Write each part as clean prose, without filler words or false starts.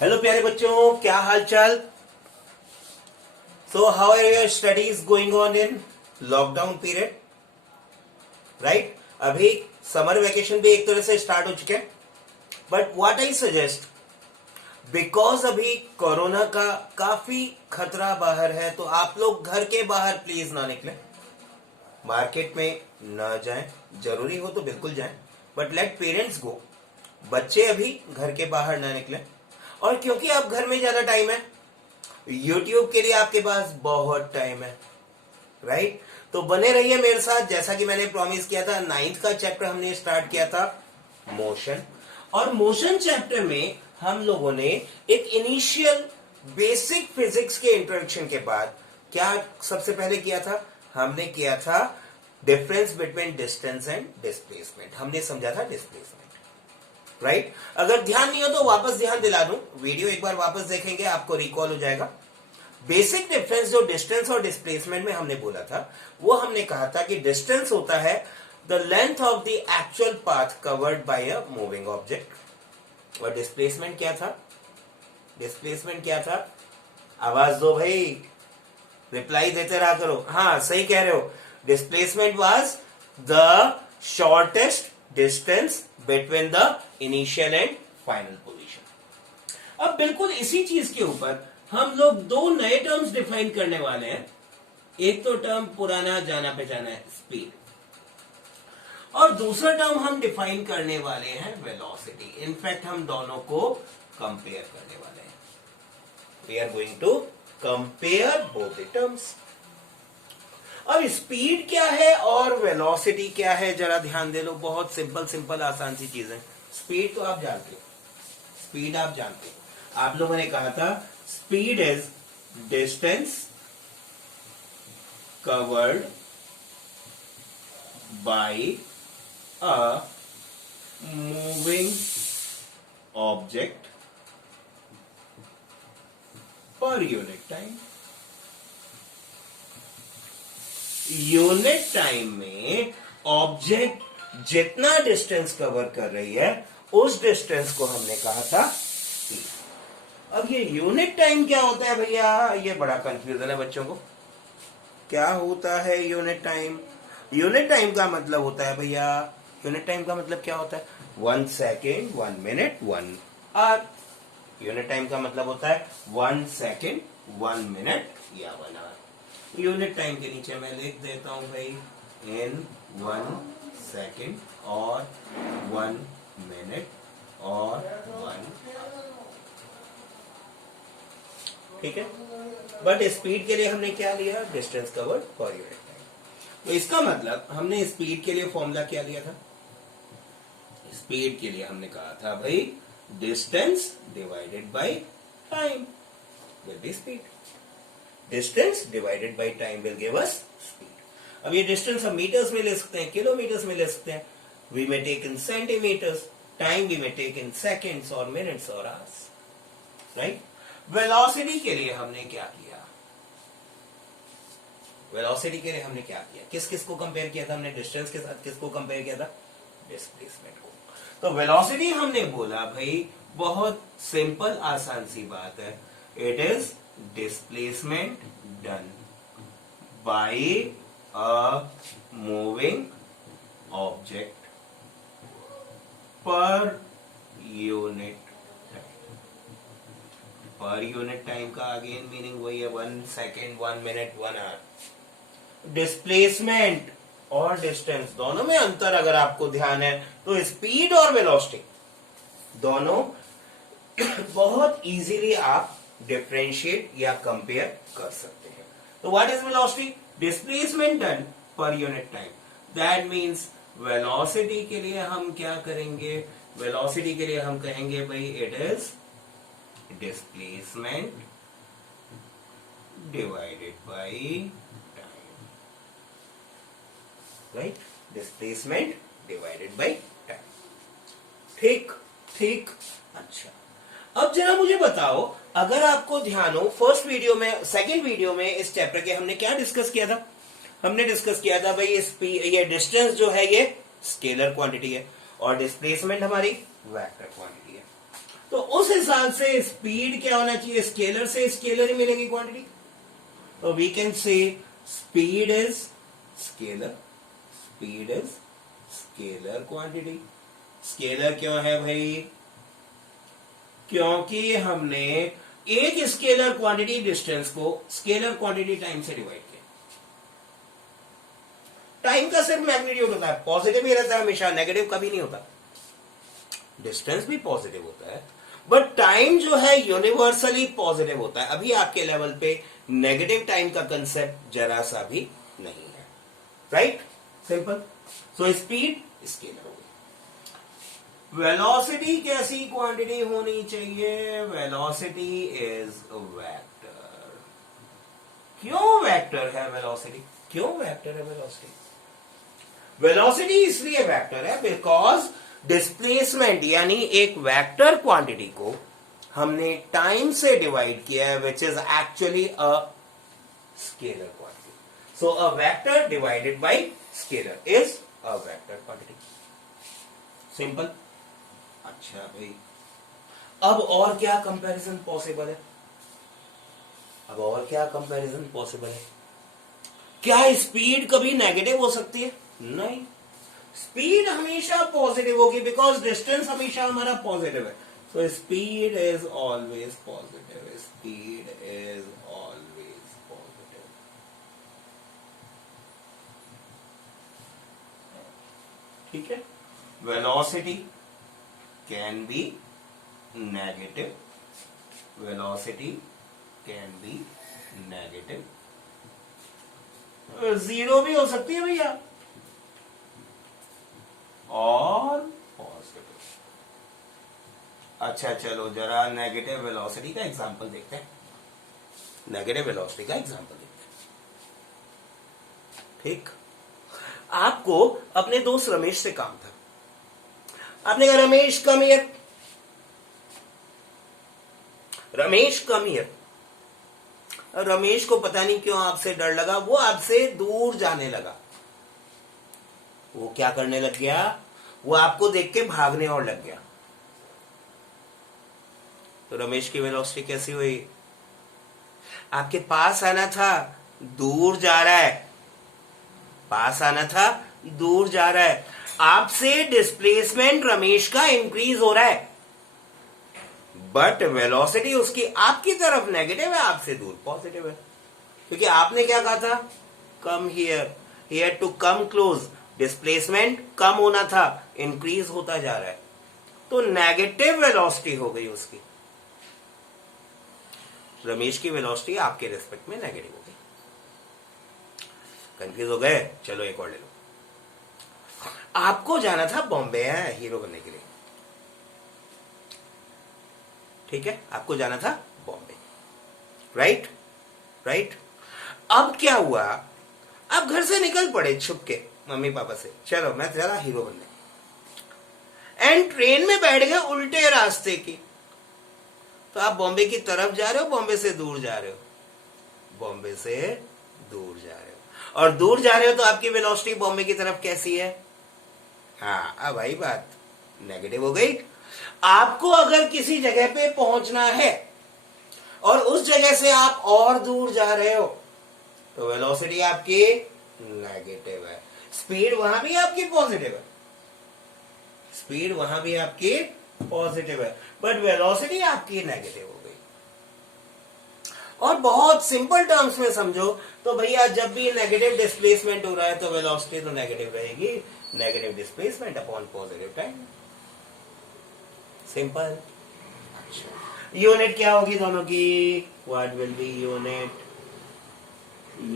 Hello प्यारे बच्चों, क्या हाल चाल। So how are your studies going on in lockdown period, right. अभी समर वेकेशन भी एक तरह से स्टार्ट हो चुके हैं, but what I suggest, because अभी कोरोना का काफी खतरा बाहर है, तो आप लोग घर के बाहर प्लीज ना निकलें, मार्केट में ना जाएं, जरूरी हो तो बिल्कुल जाएं, बट लेट पेरेंट्स गो। बच्चे अभी घर के बाहर ना निकलें, और क्योंकि आप घर में ज्यादा टाइम है, यूट्यूब के लिए आपके पास बहुत टाइम है, राइट। तो बने रहिए मेरे साथ। जैसा कि मैंने प्रॉमिस किया था, 9th का चैप्टर हमने स्टार्ट किया था मोशन, और मोशन चैप्टर में हम लोगों ने एक इनिशियल बेसिक फिजिक्स के इंट्रोडक्शन के बाद क्या सबसे पहले किया था, हमने किया था difference between distance and displacement. हमने समझा था डिस्प्लेसमेंट, राइट। अगर ध्यान नहीं हो तो वापस ध्यान दिला दूं, वीडियो एक बार वापस देखेंगे आपको रिकॉल हो जाएगा। बेसिक डिफरेंस जो डिस्टेंस और डिस्प्लेसमेंट में हमने बोला था, वो हमने कहा था कि डिस्टेंस होता है the length of the actual path covered by a moving object, और डिस्प्लेसमेंट क्या था, डिस्प्लेसमेंट क्या था, आवाज दो भाई, रिप्लाई देते रहा करो। हाँ सही कह रहे हो, displacement was the shortest distance between the initial and final position. अब बिल्कुल इसी चीज के ऊपर हम लोग दो नए टर्म्स डिफाइन करने वाले हैं। एक तो टर्म पुराना जाना पहचाना है स्पीड, और दूसरा टर्म हम डिफाइन करने वाले हैं वेलोसिटी। इनफैक्ट हम दोनों को कंपेयर करने वाले हैं। We are going to compare both the terms. अब स्पीड क्या है और वेलोसिटी क्या है, जरा ध्यान दे लो। बहुत सिंपल सिंपल आसान सी चीज है। स्पीड तो आप जानते हो, स्पीड आप जानते हो, आप लोगों ने कहा था speed is distance covered by a moving object per unit time. Unit time में ऑब्जेक्ट जितना डिस्टेंस कवर कर रही है, उस डिस्टेंस को हमने कहा था स्पीड। अब ये यूनिट टाइम क्या होता है भैया, ये बड़ा कंफ्यूजन है बच्चों को। क्या होता है यूनिट टाइम? यूनिट टाइम का मतलब होता है भैया, यूनिट टाइम का मतलब क्या होता है, 1 second 1 minute 1 hour. Unit time का मतलब होता है 1 सेकेंड 1 मिनट या 1 आवर। यूनिट टाइम के नीचे मैं लिख देता हूं भाई इन 1 सेकेंड और 1 मिनट और 1, ठीक है। बट स्पीड के लिए हमने क्या लिया, distance covered per unit time. तो इसका मतलब हमने स्पीड के लिए फॉर्मूला क्या लिया था, स्पीड के लिए हमने कहा था भाई distance divided by time will be speed. Distance divided by time will give us speed. अब ये डिस्टेंस हम मीटर्स में ले सकते हैं, किलोमीटर्स में ले सकते हैं, we may take in centimetres, time we may take in seconds और मिनट्स और आवर्स, राइट। वेलोसिटी के लिए हमने क्या किया, वेलोसिटी के लिए हमने क्या किया, किस किस को कंपेयर किया था हमने, डिस्टेंस के साथ किसको कंपेयर किया था, डिस्प्लेसमेंट को। तो वेलोसिटी हमने बोला भाई बहुत सिंपल आसान सी बात है, it is displacement done by a moving object per unit time। Per unit time का अगेन मीनिंग वही है, 1 सेकेंड 1 मिनट 1 आवर। डिस्प्लेसमेंट और डिस्टेंस दोनों में अंतर अगर आपको ध्यान है तो स्पीड और वेलोसिटी दोनों बहुत इजीली आप डिफरेंशिएट या कंपेयर कर सकते हैं। तो what is velocity, displacement done per unit time. That means velocity के लिए हम क्या करेंगे, वेलोसिटी के लिए हम कहेंगे भाई it is displacement divided by time, right, displacement divided by time. ठीक ठीक, अच्छा। अब जरा मुझे बताओ, अगर आपको ध्यान हो फर्स्ट वीडियो में, सेकंड वीडियो में इस चैप्टर के हमने क्या डिस्कस किया था, हमने डिस्कस किया था भाई ये डिस्टेंस जो है ये स्केलर क्वांटिटी है और डिस्प्लेसमेंट हमारी वेक्टर क्वांटिटी है। तो तो उस हिसाब से स्पीड क्या होना चाहिए, स्केलर से स्केलर ही मिलेगी क्वांटिटी। तो we can say speed is scalar, speed is scalar quantity. Scalar क्यों है भाई, क्योंकि हमने एक स्केलर क्वांटिटी डिस्टेंस को स्केलर क्वांटिटी टाइम से डिवाइड किया। टाइम का सिर्फ मैग्नीट्यूड होता है, पॉजिटिव ही रहता है हमेशा, नेगेटिव कभी नहीं होता। डिस्टेंस भी पॉजिटिव होता है, बट टाइम जो है यूनिवर्सली पॉजिटिव होता है। अभी आपके लेवल पे नेगेटिव टाइम का कंसेप्ट जरा सा भी नहीं है, right, simple. So speed scalar हो गई। वेलोसिटी कैसी क्वांटिटी होनी चाहिए, वेलोसिटी इज वेक्टर। क्यों वेक्टर है वेलोसिटी, क्यों वेक्टर है वेलोसिटी? वेलोसिटी इसलिए वेक्टर है बिकॉज डिस्प्लेसमेंट यानी एक वेक्टर क्वांटिटी को हमने टाइम से डिवाइड किया है, which is actually a scalar quantity. So a vector divided by scalar is a vector quantity, simple. अच्छा भाई, अब और क्या कंपैरिजन पॉसिबल है, अब और क्या कंपैरिजन पॉसिबल है? क्या स्पीड कभी नेगेटिव हो सकती है? नहीं, स्पीड हमेशा पॉजिटिव होगी बिकॉज डिस्टेंस हमेशा हमारा पॉजिटिव है। So speed is always positive, speed is always positive. ठीक है, velocity can be negative, velocity can be negative, zero भी हो सकती है भैया, और पॉजिटिव। अच्छा चलो जरा नेगेटिव वेलोसिटी का एग्जांपल देखते हैं, नेगेटिव वेलोसिटी का एग्जांपल देखते हैं। ठीक, आपको अपने दोस्त रमेश से काम था, आपने कहा Ramesh come here, Ramesh come here. Ramesh को पता नहीं क्यों आपसे डर लगा, वो आपसे दूर जाने लगा। वो क्या करने लग गया, वो आपको देख के भागने और लग गया। तो रमेश की वेलोसिटी कैसी हुई, आपके पास आना था, दूर जा रहा है, पास आना था, दूर जा रहा है। आपसे डिस्प्लेसमेंट रमेश का इंक्रीज हो रहा है, बट वेलोसिटी उसकी आपकी तरफ नेगेटिव है, आपसे दूर पॉजिटिव है। क्योंकि आपने क्या कहा था, come here, here to come close, displacement कम होना था, इंक्रीज होता जा रहा है, तो नेगेटिव वेलोसिटी हो गई उसकी। रमेश की वेलोसिटी आपके रिस्पेक्ट में नेगेटिव हो गई। कंफ्यूज हो गए, चलो एक और ले लो। आपको जाना था बॉम्बे है हीरो बनने के लिए, ठीक है, आपको जाना था बॉम्बे, राइट राइट। अब क्या हुआ, आप घर से निकल पड़े छुप के मम्मी पापा से, चलो मैं जरा हीरो बनने, एंड ट्रेन में बैठ गए उल्टे रास्ते की। तो आप बॉम्बे की तरफ जा रहे हो, बॉम्बे से दूर जा रहे हो, बॉम्बे से दूर जा रहे हो, और दूर जा रहे हो तो आपकी वेलोसिटी बॉम्बे की तरफ कैसी है, हाँ अब आई बात, नेगेटिव हो गई। आपको अगर किसी जगह पे पहुंचना है और उस जगह से आप और दूर जा रहे हो, तो वेलोसिटी आपकी नेगेटिव है, स्पीड वहां भी आपकी पॉजिटिव है, स्पीड वहां भी आपकी पॉजिटिव है, बट वेलोसिटी आपकी नेगेटिव हो गई। और बहुत सिंपल टर्म्स में समझो तो भैया, जब भी नेगेटिव डिस्प्लेसमेंट हो रहा है तो वेलोसिटी तो नेगेटिव रहेगी, negative displacement upon positive time, simple. Unit क्या होगी दोनों की, what will be unit,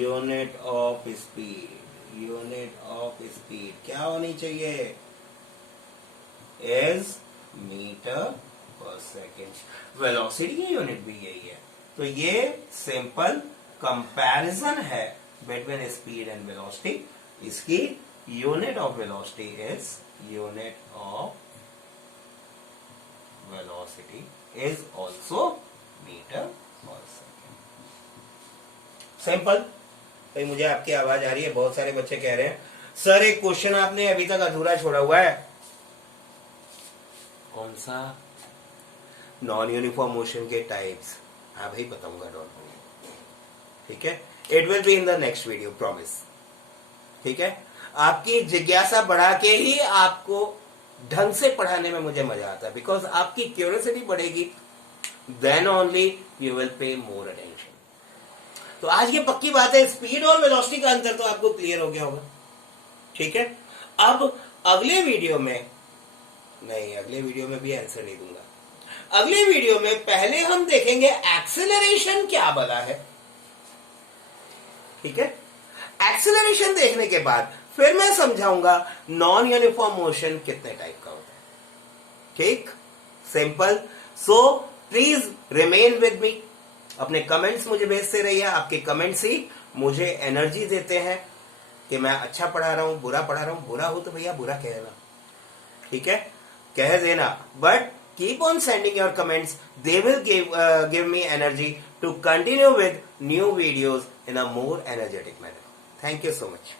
unit of speed, unit of speed क्या होनी चाहिए, is metre per second. Velocity की यूनिट भी यही है। तो ये सिंपल कंपैरिजन है बिटवीन स्पीड एंड वेलोसिटी। इसकी unit of velocity is unit of velocity is also metre per second, simple. तो मुझे आपकी आवाज आ रही है, बहुत सारे बच्चे कह रहे हैं सर एक क्वेश्चन आपने अभी तक अधूरा छोड़ा हुआ है। कौन सा? नॉन यूनिफॉर्म मोशन के टाइप्स हाँ भाई बताऊंगा, डोंट वरी, ठीक है। It will be in the next video, promise, ठीक है। आपकी जिज्ञासा बढ़ा के ही आपको ढंग से पढ़ाने में मुझे मजा आता है, बिकॉज आपकी क्यूरियोसिटी बढ़ेगी, then only you will pay more attention. तो आज की पक्की बात है, स्पीड और वेलोसिटी का अंतर तो आपको क्लियर हो गया होगा, ठीक है। अब अगले वीडियो में नहीं, अगले वीडियो में भी आंसर नहीं दूंगा। अगले वीडियो में पहले हम देखेंगे एक्सेलरेशन क्या भला है, ठीक है। एक्सेलरेशन देखने के बाद फिर मैं समझाऊंगा नॉन यूनिफॉर्म मोशन कितने टाइप का होता है, ठीक, simple. So please remain with me, अपने कमेंट्स मुझे भेजते रहिए, आपके कमेंट्स ही मुझे एनर्जी देते हैं कि मैं अच्छा पढ़ा रहा हूं, बुरा पढ़ा रहा हूं। बुरा हो तो भैया बुरा कहना, ठीक है, कह देना, but keep on sending your comments. They will give me energy to continue with new videos in a more energetic manner. Thank you so much.